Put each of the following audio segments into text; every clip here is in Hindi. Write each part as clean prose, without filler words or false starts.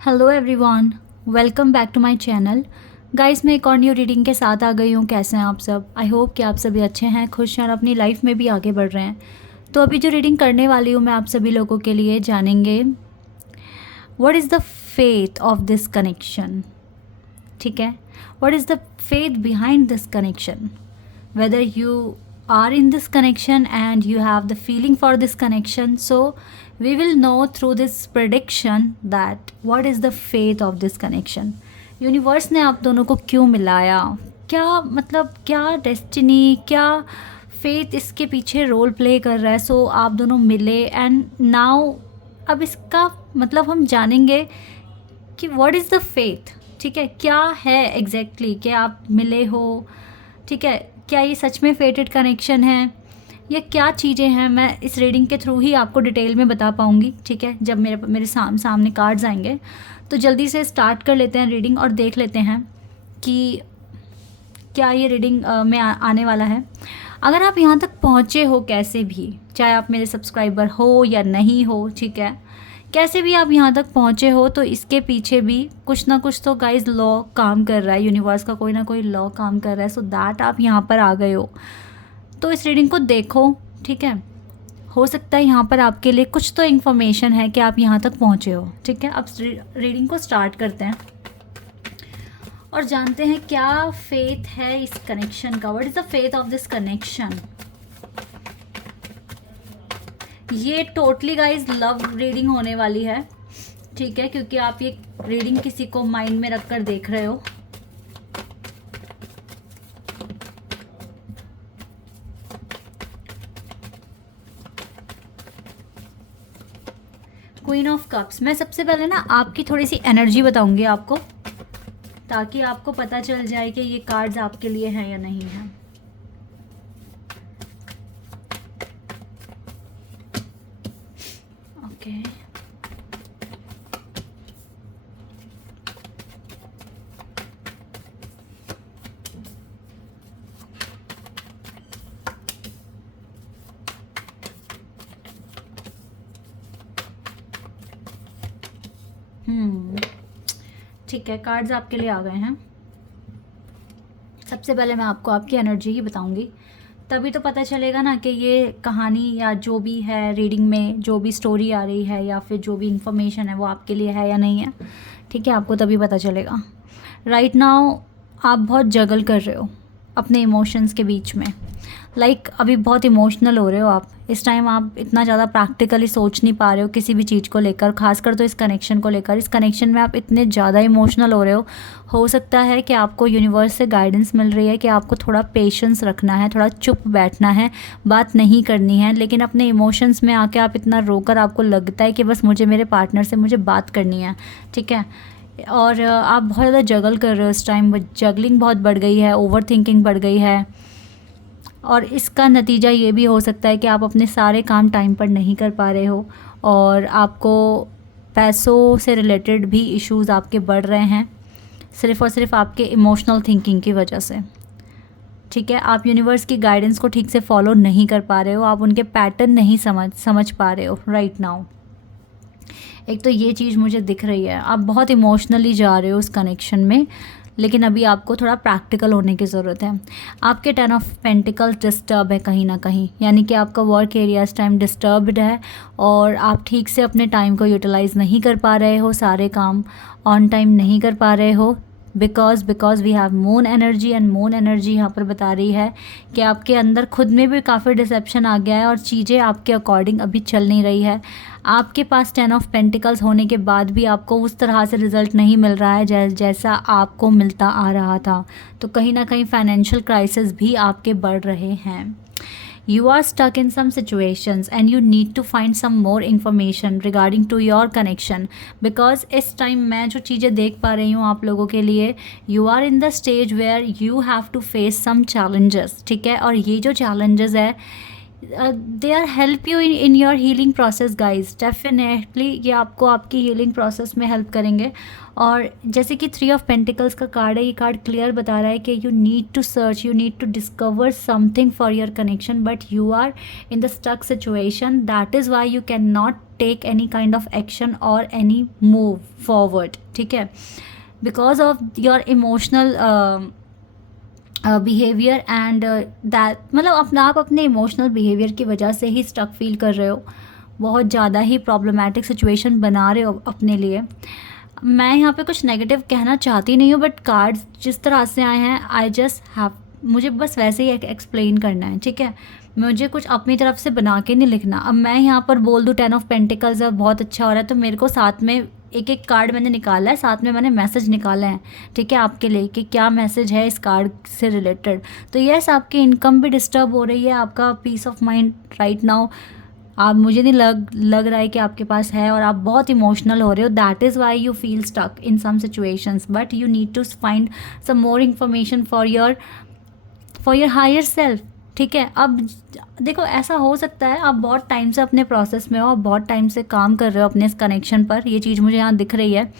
Hello everyone, welcome back to my channel. Guys, मैं एक और न्यू रीडिंग के साथ आ गई हूँ। कैसे हैं आप सब? आई होप कि आप सभी अच्छे हैं, खुश हैं और अपनी लाइफ में भी आगे बढ़ रहे हैं। तो अभी जो रीडिंग करने वाली हूँ मैं आप सभी लोगों के लिए, जानेंगे what is the faith of this connection. ठीक है, what is the faith behind this connection, whether you are in this connection and you have the feeling for this connection. So we will know through this prediction that what is the fate of this connection. Universe ने आप दोनों को क्यों मिलाया, क्या मतलब, क्या डेस्टिनी, क्या फेथ इसके पीछे रोल प्ले कर रहा है। सो आप दोनों मिले एंड नाउ अब इसका मतलब हम जानेंगे कि व्हाट इज़ द फेथ। ठीक है, क्या है एग्जैक्टली कि आप मिले हो। ठीक है, क्या ये सच में फेटेड कनेक्शन है या क्या चीज़ें हैं, मैं इस रीडिंग के थ्रू ही आपको डिटेल में बता पाऊँगी। ठीक है, जब मेरे सामने कार्ड्स आएंगे। तो जल्दी से स्टार्ट कर लेते हैं रीडिंग और देख लेते हैं कि क्या ये रीडिंग में आने वाला है। अगर आप यहाँ तक पहुँचे हो कैसे भी, चाहे आप मेरे सब्सक्राइबर हो या नहीं हो, ठीक है, कैसे भी आप यहाँ तक पहुँचे हो, तो इसके पीछे भी कुछ ना कुछ तो गाइज लॉ काम कर रहा है। यूनिवर्स का कोई ना कोई लॉ काम कर रहा है, सो दैट आप यहाँ पर आ गए हो। तो इस रीडिंग को देखो। ठीक है, हो सकता है यहाँ पर आपके लिए कुछ तो इन्फॉर्मेशन है कि आप यहाँ तक पहुँचे हो। ठीक है, अब रीडिंग को स्टार्ट करते हैं और जानते हैं क्या फेथ है इस कनेक्शन का। What is the faith of this connection. ये टोटली गाइज लव रीडिंग होने वाली है। ठीक है, क्योंकि आप ये रीडिंग किसी को माइंड में रखकर देख रहे हो। Queen of cups. मैं सबसे पहले ना आपकी थोड़ी सी एनर्जी बताऊंगी आपको, ताकि आपको पता चल जाए कि ये कार्ड्स आपके लिए हैं या नहीं हैं। ओके, ठीक है, कार्ड्स आपके लिए आ गए हैं। सबसे पहले मैं आपको आपकी एनर्जी ही बताऊंगी, तभी तो पता चलेगा ना कि ये कहानी या जो भी है रीडिंग में, जो भी स्टोरी आ रही है या फिर जो भी इंफॉर्मेशन है वो आपके लिए है या नहीं है। ठीक है, आपको तभी पता चलेगा। राइट नाउ आप बहुत जगल कर रहे हो अपने इमोशंस के बीच में। अभी बहुत इमोशनल हो रहे हो आप इस टाइम। आप इतना ज़्यादा प्रैक्टिकली सोच नहीं पा रहे हो किसी भी चीज़ को लेकर, खासकर तो इस कनेक्शन को लेकर। इस कनेक्शन में आप इतने ज़्यादा इमोशनल हो रहे हो सकता है कि आपको यूनिवर्स से गाइडेंस मिल रही है कि आपको थोड़ा पेशेंस रखना है, थोड़ा चुप बैठना है, बात नहीं करनी है। लेकिन अपने इमोशंस में आके आप इतना रोकर आपको लगता है कि बस मुझे मेरे पार्टनर से मुझे बात करनी है। ठीक है, और आप बहुत ज़्यादा जगल कर रहे हो इस टाइम। जगलिंग बहुत बढ़ गई है, ओवर थिंकिंग बढ़ गई है, और इसका नतीजा ये भी हो सकता है कि आप अपने सारे काम टाइम पर नहीं कर पा रहे हो और आपको पैसों से रिलेटेड भी इश्यूज़ आपके बढ़ रहे हैं, सिर्फ़ और सिर्फ आपके इमोशनल थिंकिंग की वजह से। ठीक है, आप यूनिवर्स की गाइडेंस को ठीक से फॉलो नहीं कर पा रहे हो, आप उनके पैटर्न नहीं समझ पा रहे हो राइट नाउ। एक तो ये चीज़ मुझे दिख रही है, आप बहुत इमोशनली जा रहे हो उस कनेक्शन में, लेकिन अभी आपको थोड़ा प्रैक्टिकल होने की ज़रूरत है। आपके 10 ऑफ पेंटिकल्स डिस्टर्ब है कहीं ना कहीं, यानी कि आपका वर्क एरिया इस टाइम डिस्टर्ब्ड है और आप ठीक से अपने टाइम को यूटिलाइज़ नहीं कर पा रहे हो, सारे काम ऑन टाइम नहीं कर पा रहे हो। Because we have moon energy, and moon energy यहाँ पर बता रही है कि आपके अंदर खुद में भी काफ़ी डिसेप्शन आ गया है और चीज़ें आपके अकॉर्डिंग अभी चल नहीं रही है। आपके पास 10 ऑफ पेंटिकल्स होने के बाद भी आपको उस तरह से रिज़ल्ट नहीं मिल रहा है जैसा आपको मिलता आ रहा था। तो कहीं ना कहीं फाइनेंशियल क्राइसिस भी आपके बढ़ रहे हैं। You are stuck in some situations and you need to find some more information regarding to your connection, because इस टाइम मैं जो चीज़ें देख पा रही हूँ आप लोगों के लिए, you are in the stage where you have to face some challenges। ठीक है, और ये जो challenges है they are help you in your healing process guys, definitely ये आपको आपकी हीलिंग प्रोसेस में हेल्प करेंगे। और जैसे कि 3 ऑफ पेंटिकल्स का कार्ड है, ये कार्ड क्लियर बता रहा है कि you need to search, you need to discover something for your connection, but you are in the stuck situation, that is why you can not take any kind of action और एनी मूव फॉरवर्ड, ठीक है, because of your emotional behaviour and that, मतलब अपना आप अपने इमोशनल बिहेवियर की वजह से ही स्टक फील कर रहे हो, बहुत ज़्यादा ही प्रॉब्लमेटिक सिचुएशन बना रहे हो अपने लिए। मैं यहाँ पे कुछ नेगेटिव कहना चाहती नहीं हूँ, बट कार्ड्स जिस तरह से आए हैं आई जस्ट हैव, मुझे बस वैसे ही एक्सप्लेन करना है, ठीक है, मुझे कुछ अपनी तरफ से बना के नहीं लिखना। अब मैं यहाँ पर बोल दूँ 10 ऑफ पेंटिकल्स है, बहुत अच्छा हो रहा है, तो मेरे को साथ में एक एक कार्ड मैंने निकाला है, साथ में मैंने मैसेज निकाला है, ठीक है, आपके लिए कि क्या मैसेज है इस कार्ड से रिलेटेड। तो यस, आपकी इनकम भी डिस्टर्ब हो रही है, आपका peace of mind right now आप, मुझे नहीं लग रहा है कि आपके पास है, और आप बहुत इमोशनल हो रहे हो, that is why you feel stuck in some situations, but you need to find some more information for your higher self, ठीक है। अब देखो ऐसा हो सकता है आप बहुत टाइम से अपने प्रोसेस में हो, आप बहुत टाइम से काम कर रहे हो अपने इस कनेक्शन पर, ये चीज़ मुझे यहाँ दिख रही है,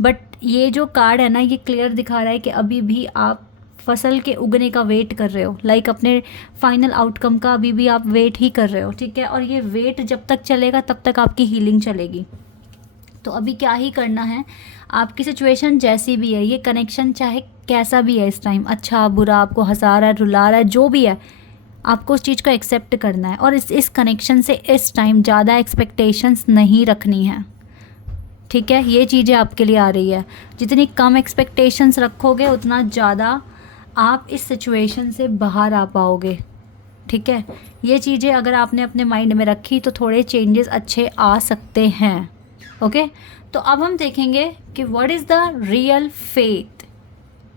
बट ये जो कार्ड है ना, ये क्लियर दिखा रहा है कि अभी भी आप फसल के उगने का वेट कर रहे हो, लाइक अपने फाइनल आउटकम का अभी भी आप वेट ही कर रहे हो, ठीक है, और ये वेट जब तक चलेगा तब तक आपकी हीलिंग चलेगी। तो अभी क्या ही करना है, आपकी सिचुएशन जैसी भी है, ये कनेक्शन चाहे कैसा भी है इस टाइम, अच्छा बुरा, आपको हंसा रहा है, रुला रहा है, जो भी है, आपको उस चीज़ को एक्सेप्ट करना है, और इस कनेक्शन से इस टाइम ज़्यादा एक्सपेक्टेशंस नहीं रखनी है, ठीक है। ये चीज़ें आपके लिए आ रही है, जितनी कम एक्सपेक्टेशंस रखोगे उतना ज़्यादा आप इस सिचुएशन से बाहर आ पाओगे, ठीक है। ये चीज़ें अगर आपने अपने माइंड में रखी तो थोड़े चेंजेस अच्छे आ सकते हैं, ओके। तो अब हम देखेंगे कि what is the real faith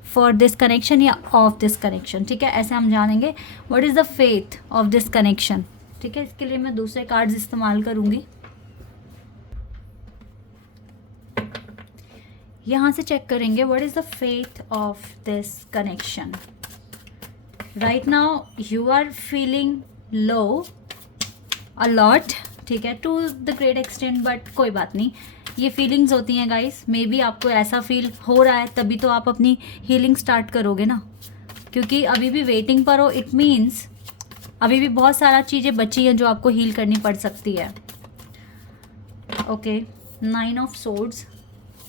for this connection या ऑफ दिस कनेक्शन, ठीक है, ऐसे हम जानेंगे what is the faith of this connection, ठीक है। इसके लिए मैं दूसरे कार्ड्स इस्तेमाल करूँगी, यहाँ से चेक करेंगे what is the faith of this connection. Right now you are feeling low a lot, ठीक है, to the great extent, but कोई बात नहीं, ये फीलिंग्स होती हैं गाइस, मे बी आपको ऐसा फील हो रहा है तभी तो आप अपनी हीलिंग स्टार्ट करोगे ना, क्योंकि अभी भी वेटिंग पर हो, इट मीन्स अभी भी बहुत सारा चीज़ें बची हैं जो आपको हील करनी पड़ सकती है, ओके। 9 ऑफ सोर्ड्स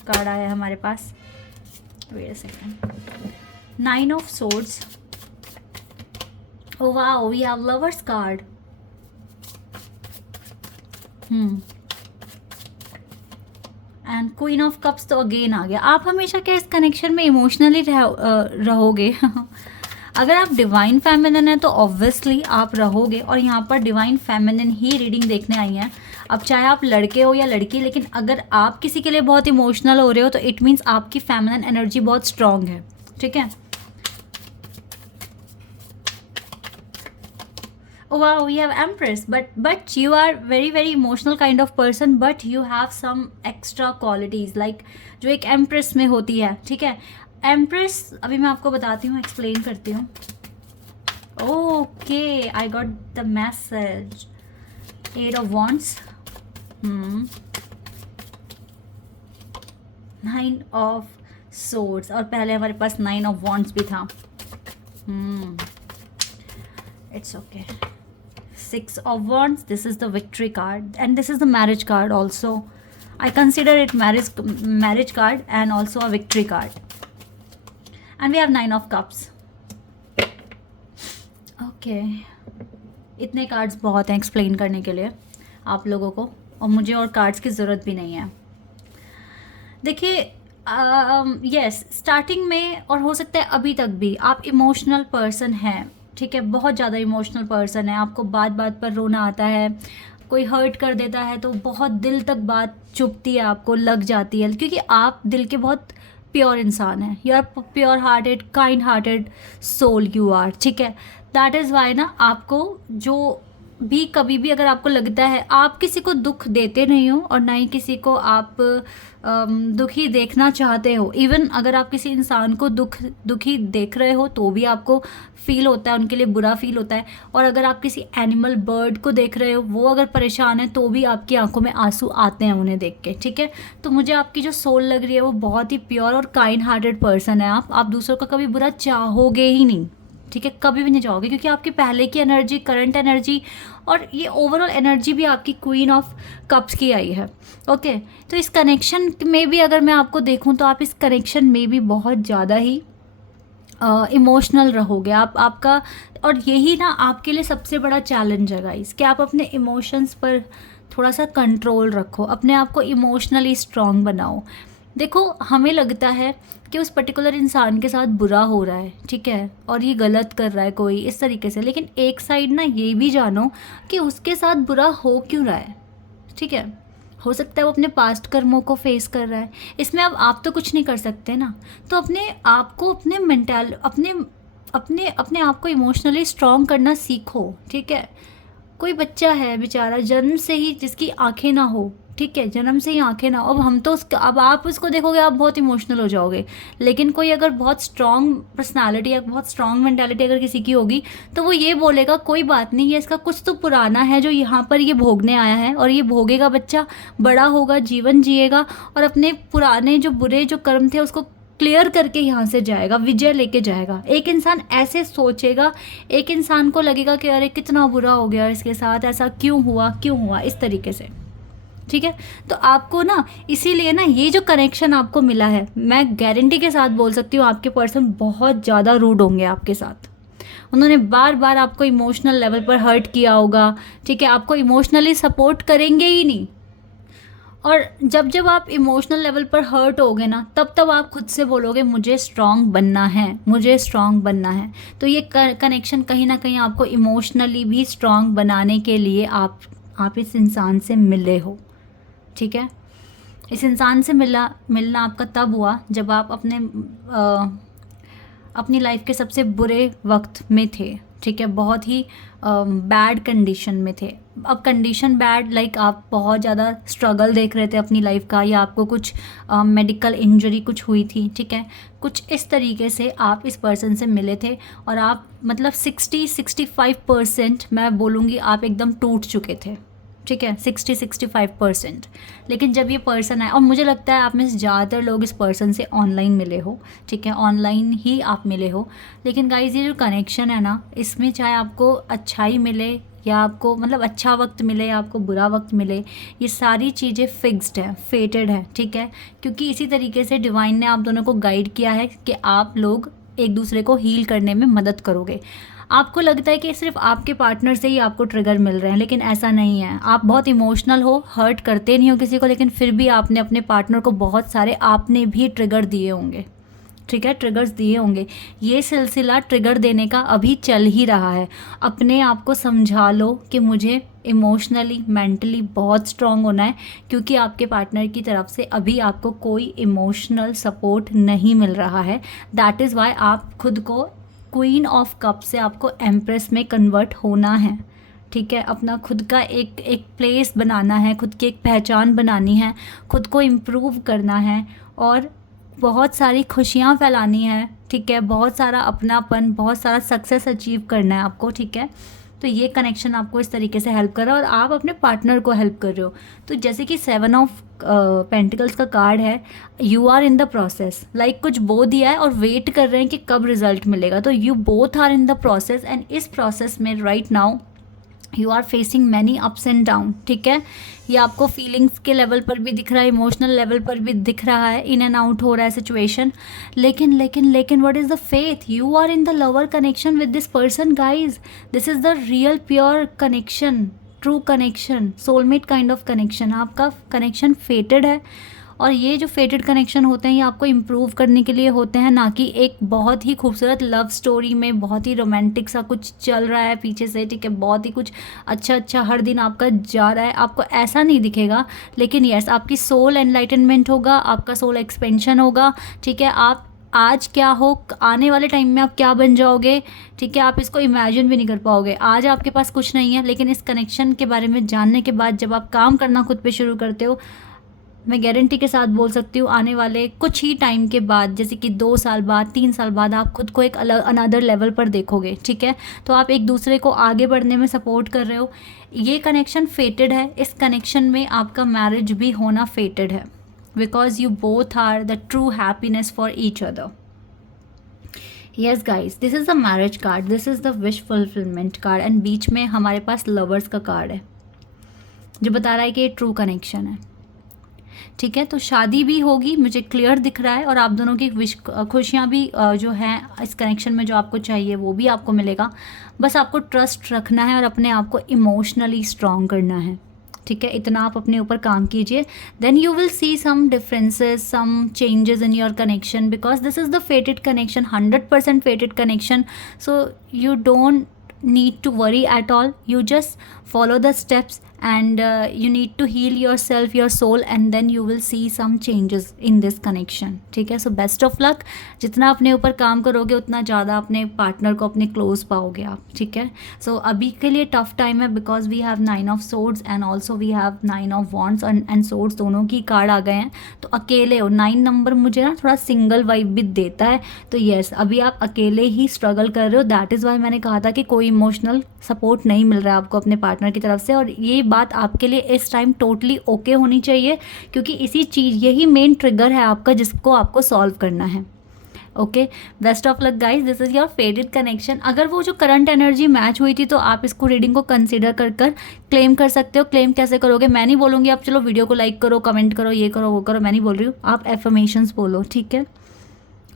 कार्ड आया है हमारे पास, wait a second, 9 of swords, oh wow, we have lovers card, and queen of cups तो अगेन आ गया। आप हमेशा क्या इस कनेक्शन में इमोशनली रहोगे अगर आप डिवाइन फेमिनिन है तो ऑब्वियसली आप रहोगे, और यहाँ पर डिवाइन फेमिनिन ही रीडिंग देखने आई है। अब चाहे आप लड़के हो या लड़की, लेकिन अगर आप किसी के लिए बहुत इमोशनल हो रहे हो तो इट मीन्स आपकी फेमिनिन एनर्जी बहुत स्ट्रांग है, ठीक है। Oh wow, we have Empress, but you are very emotional kind of person, but you have some extra qualities like जो एक Empress में होती है, ठीक है। Empress अभी मैं आपको बताती हूँ, एक्सप्लेन करती हूँ। Okay, I got the message, 8 of Wands, 9 of Swords, और पहले हमारे पास 9 of Wands भी था, it's okay। 6 of Wands, this is the victory card, and this is the marriage card also. I consider it marriage card and also a victory card. And we have 9 of Cups. Okay. इतने कार्ड्स बहुत हैं एक्सप्लेन करने के लिए आप लोगों को, और मुझे और कार्ड्स की ज़रूरत भी नहीं है। देखिए, यस, स्टार्टिंग में और हो सकता है अभी तक भी आप इमोशनल पर्सन हैं, ठीक है, बहुत ज़्यादा इमोशनल पर्सन है, आपको बात बात पर रोना आता है, कोई हर्ट कर देता है तो बहुत दिल तक बात चुभती है, आपको लग जाती है, क्योंकि आप दिल के बहुत प्योर इंसान हैं, you are pure hearted, kind hearted soul you are, ठीक है। दैट इज़ वाई ना आपको जो भी कभी भी अगर आपको लगता है आप किसी को दुख देते नहीं हो और ना ही किसी को आप दुखी देखना चाहते हो, इवन अगर आप किसी इंसान को दुखी देख रहे हो तो भी आपको फील होता है, उनके लिए बुरा फील होता है। और अगर आप किसी एनिमल बर्ड को देख रहे हो, वो अगर परेशान है तो भी आपकी आंखों में आंसू आते हैं उन्हें देख के, ठीक है। तो मुझे आपकी जो सोल लग रही है वो बहुत ही प्योर और काइंड हार्टेड पर्सन है। आप दूसरों का कभी बुरा चाहोगे ही नहीं, ठीक है, कभी भी नहीं चाहोगे, क्योंकि आपकी पहले की एनर्जी, करंट एनर्जी और ये ओवरऑल एनर्जी भी आपकी क्वीन ऑफ कप्स की आई है। ओके, तो इस कनेक्शन में भी अगर मैं आपको देखूं तो आप इस कनेक्शन में भी बहुत ज़्यादा ही इमोशनल रहोगे आपका। और यही ना आपके लिए सबसे बड़ा चैलेंज है गाइस, कि आप अपने इमोशंस पर थोड़ा सा कंट्रोल रखो, अपने आप को इमोशनली स्ट्रांग बनाओ। देखो, हमें लगता है कि उस पर्टिकुलर इंसान के साथ बुरा हो रहा है, ठीक है, और ये गलत कर रहा है कोई इस तरीके से, लेकिन एक साइड ना ये भी जानो कि उसके साथ बुरा हो क्यों रहा है, ठीक है। हो सकता है वो अपने पास्ट कर्मों को फेस कर रहा है, इसमें अब आप तो कुछ नहीं कर सकते ना। तो अपने आप को, अपने मेंटल, अपने आप को इमोशनली स्ट्रांग करना सीखो, ठीक है। कोई बच्चा है बेचारा जन्म से ही जिसकी आंखें ना हो, ठीक है, जन्म से ही आंखें ना हो, अब हम तो अब आप उसको देखोगे आप बहुत इमोशनल हो जाओगे। लेकिन कोई अगर बहुत स्ट्रांग पर्सनालिटी या बहुत स्ट्रांग मेंटालिटी अगर किसी की होगी तो वो ये बोलेगा कोई बात नहीं, ये इसका कुछ तो पुराना है जो यहाँ पर ये भोगने आया है, और ये भोगेगा बच्चा, बड़ा होगा, जीवन जिएगा और अपने पुराने जो बुरे जो कर्म थे उसको क्लियर करके यहाँ से जाएगा, विजय लेके जाएगा। एक इंसान ऐसे सोचेगा, एक इंसान को लगेगा कि अरे कितना बुरा हो गया इसके साथ, ऐसा क्यों हुआ, इस तरीके से, ठीक है। तो आपको ना, इसीलिए ना ये जो कनेक्शन आपको मिला है, मैं गारंटी के साथ बोल सकती हूँ आपके पर्सन बहुत ज़्यादा रूड होंगे आपके साथ। उन्होंने बार बार आपको इमोशनल लेवल पर हर्ट किया होगा, ठीक है, आपको इमोशनली सपोर्ट करेंगे ही नहीं। और जब आप इमोशनल लेवल पर हर्ट होगे ना, तब आप खुद से बोलोगे मुझे स्ट्रांग बनना है, मुझे स्ट्रांग बनना है। तो ये कनेक्शन कहीं ना कहीं आपको इमोशनली भी स्ट्रांग बनाने के लिए आप इस इंसान से मिले हो, ठीक है। इस इंसान से मिलना आपका तब हुआ जब आप अपनी लाइफ के सबसे बुरे वक्त में थे, ठीक है, बहुत ही बैड कंडीशन में थे। अब कंडीशन बैड, लाइक आप बहुत ज़्यादा स्ट्रगल देख रहे थे अपनी लाइफ का, या आपको कुछ मेडिकल इंजरी कुछ हुई थी, ठीक है, कुछ इस तरीके से आप इस पर्सन से मिले थे और आप मतलब 60-65% मैं बोलूँगी आप एकदम टूट चुके थे, ठीक है, 60-65%। लेकिन जब ये पर्सन आए, और मुझे लगता है आप में से ज़्यादातर लोग इस पर्सन से ऑनलाइन मिले हो, ठीक है, ऑनलाइन ही आप मिले हो। लेकिन गाइज ये जो कनेक्शन है ना, इसमें चाहे आपको अच्छाई मिले या आपको मतलब अच्छा वक्त मिले या आपको बुरा वक्त मिले, ये सारी चीज़ें फिक्स्ड है, फेटेड है, ठीक है। क्योंकि इसी तरीके से डिवाइन ने आप दोनों को गाइड किया है कि आप लोग एक दूसरे को हील करने में मदद करोगे। आपको लगता है कि सिर्फ आपके पार्टनर से ही आपको ट्रिगर मिल रहे हैं, लेकिन ऐसा नहीं है। आप बहुत इमोशनल हो, हर्ट करते नहीं हो किसी को, लेकिन फिर भी आपने अपने पार्टनर को बहुत सारे आपने भी ट्रिगर दिए होंगे, ठीक है, ट्रिगर्स दिए होंगे। ये सिलसिला ट्रिगर देने का अभी चल ही रहा है। अपने आप को समझा लो कि मुझे इमोशनली, मेंटली बहुत स्ट्रांग होना है, क्योंकि आपके पार्टनर की तरफ से अभी आपको कोई इमोशनल सपोर्ट नहीं मिल रहा है। दैट इज़ वाई आप खुद को क्वीन ऑफ कप से आपको एम्प्रेस में कन्वर्ट होना है, ठीक है। अपना खुद का एक प्लेस बनाना है, खुद की एक पहचान बनानी है, खुद को इम्प्रूव करना है और बहुत सारी खुशियाँ फैलानी है, ठीक है, बहुत सारा अपनापन, बहुत सारा सक्सेस अचीव करना है आपको, ठीक है। तो ये कनेक्शन आपको इस तरीके से हेल्प कर रहा है और आप अपने पार्टनर को हेल्प कर रहे हो। तो जैसे कि 7 ऑफ पेंटिकल्स का कार्ड है, you are in the process, like कुछ बो दिया है और वेट कर रहे हैं कि कब रिजल्ट मिलेगा। तो you both are in the process, and इस प्रोसेस में right now you are facing many ups and down, ठीक है। ये आपको फीलिंग्स के लेवल पर भी दिख रहा है, इमोशनल लेवल पर भी दिख रहा है, इन एंड आउट हो रहा है सिचुएशन। लेकिन what is the faith? You are in the lover connection with this person guys. This is the real pure connection, true connection, soulmate kind of connection. आपका कनेक्शन फेटेड है और ये जो फेटेड कनेक्शन होते हैं ये आपको इम्प्रूव करने के लिए होते हैं, ना कि एक बहुत ही खूबसूरत लव स्टोरी में बहुत ही रोमांटिक सा कुछ चल रहा है पीछे से, ठीक है, बहुत ही कुछ अच्छा हर दिन आपका जा रहा है, आपको ऐसा नहीं दिखेगा। लेकिन यस, आपकी सोल एनलाइटनमेंट होगा, आपका सोल एक्सपेंशन होगा, ठीक है। आप आज क्या हो, आने वाले टाइम में आप क्या बन जाओगे, ठीक है, आप इसको इमेजिन भी नहीं कर पाओगे। आज आपके पास कुछ नहीं है, लेकिन इस कनेक्शन के बारे में जानने के बाद जब आप काम करना खुद पे शुरू करते हो, मैं गारंटी के साथ बोल सकती हूँ आने वाले कुछ ही टाइम के बाद, जैसे कि 2 साल बाद, 3 साल बाद, आप खुद को एक अलग अनदर लेवल पर देखोगे, ठीक है। तो आप एक दूसरे को आगे बढ़ने में सपोर्ट कर रहे हो। ये कनेक्शन फेटेड है, इस कनेक्शन में आपका मैरिज भी होना फेटेड है, because you both are the true happiness for each other. Yes guys, this is the marriage card, this is the wish fulfilment card, and बीच में हमारे पास लवर्स का कार्ड है जो बता रहा है कि ये ट्रू कनेक्शन है, ठीक है। तो शादी भी होगी, मुझे क्लियर दिख रहा है, और आप दोनों की विश खुशियाँ भी जो हैं इस कनेक्शन में जो आपको चाहिए वो भी आपको मिलेगा। बस आपको ट्रस्ट रखना है और अपने आप को इमोशनली स्ट्रॉन्ग करना है, ठीक है। इतना आप अपने ऊपर काम कीजिए, then you will see some differences, some changes in your connection, because this is the fated connection, 100% fated connection. So you don't need to worry at all, you just follow the steps and you need to heal yourself, your soul, and then you will see some changes in this connection, ठीक है। so best of luck, जितना अपने ऊपर काम करोगे उतना ज़्यादा अपने पार्टनर को अपने क्लोज पाओगे आप, ठीक है। so अभी के लिए टफ टाइम है, because we have 9 of swords and also we have 9 of wands and swords, दोनों की कार्ड आ गए हैं। तो अकेले हो, 9 नंबर मुझे ना थोड़ा सिंगल वाइब भी देता है, तो येस अभी आप अकेले ही स्ट्रगल कर रहे हो, दैट इज़ वाई मैंने कहा था कि कोई इमोशनल सपोर्ट नहीं मिल रहा है आपको अपने पार्टनर की तरफ से, और ये बात आपके लिए इस टाइम टोटली ओके होनी चाहिए, क्योंकि इसी चीज़, यही मेन ट्रिगर है आपका जिसको आपको सॉल्व करना है। Okay, best of luck guys, this is your फेटेड connection. अगर वो जो करंट एनर्जी मैच हुई थी तो आप इसको रीडिंग को कंसिडर कर क्लेम कर सकते हो। क्लेम कैसे करोगे, मैं नहीं बोलूँगी आप चलो वीडियो को लाइक करो, कमेंट करो, ये करो वो करो, मैं नहीं बोल रही हूँ, आप एफर्मेशंस बोलो, ठीक है।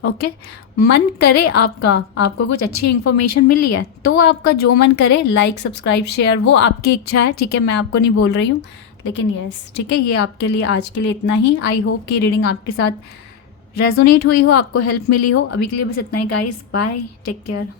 ओके, मन करे आपको कुछ अच्छी इन्फॉर्मेशन मिली है तो आपका जो मन करे, लाइक सब्सक्राइब शेयर, वो आपकी इच्छा है, ठीक है, मैं आपको नहीं बोल रही हूँ, लेकिन यस ठीक है, ये आपके लिए आज के लिए इतना ही। आई होप कि रीडिंग आपके साथ रेजोनेट हुई हो, आपको हेल्प मिली हो। अभी के लिए बस इतना ही गाइस, बाय, टेक केयर।